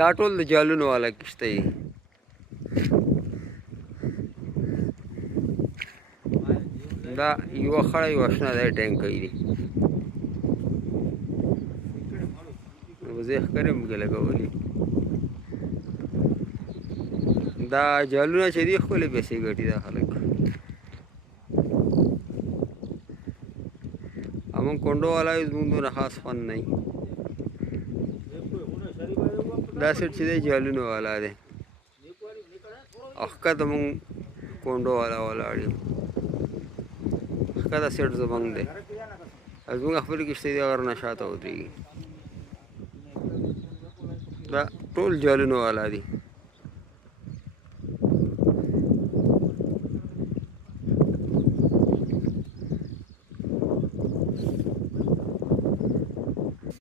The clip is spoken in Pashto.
دا ټول د جالونو والا کشته دي. دا یوه خړه یوه شنه دا ټینکۍ دي. وزې ښکرې مې لګولي. دا جالونه چې دي ښکلې پیسې ګټي دا خلک. همون کونډو والا یې زموږ دونه خاص خوند نه وي. دا سیټ چې دی جالونو والا دی او ښکته مونږ کونډو والا ولاړ یو. ښکته سیټ زموږ دی. زموږ خپلې کښتۍ دي غر نه شاته ودرېږي. دا ټول جالونو والا دي.